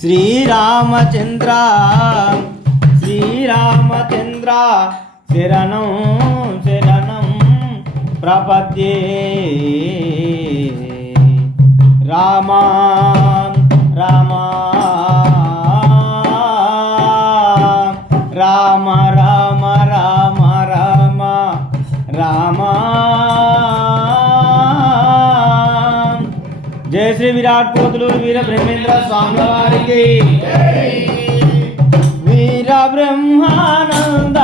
శ్రీరామచంద్ర శ్రీరామచంద్ర శరణం శరణం ప్రపద్యే. విరాట్ పోతులు వీర బ్రహ్మేంద్ర స్వామి వారికి. వీర బ్రహ్మానంద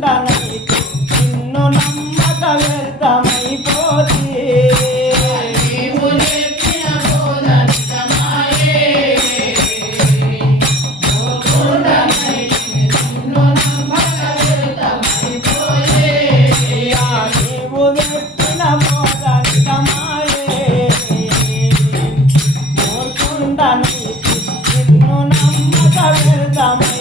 కుండనైతే నిన్ను నమ్మక వ్యర్థమైపోతే Come on.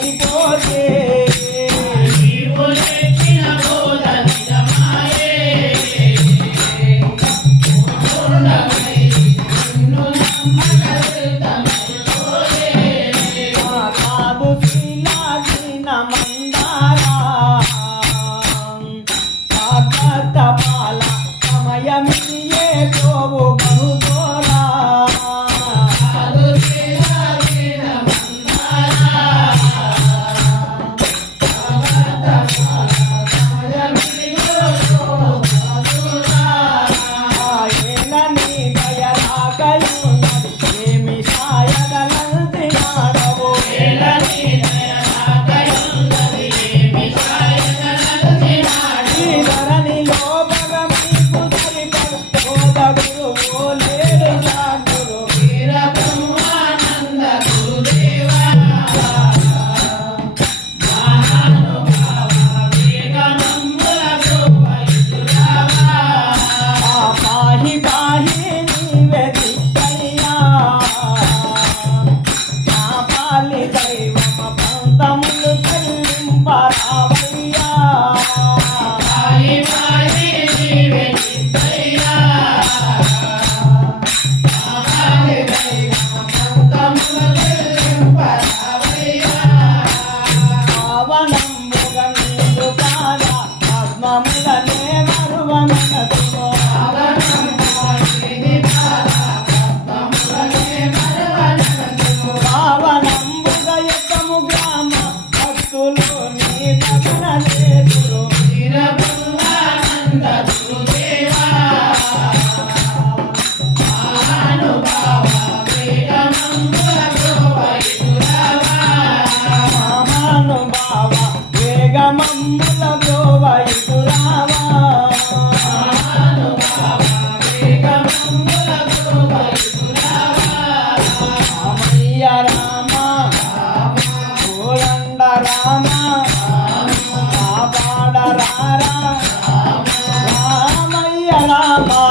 la la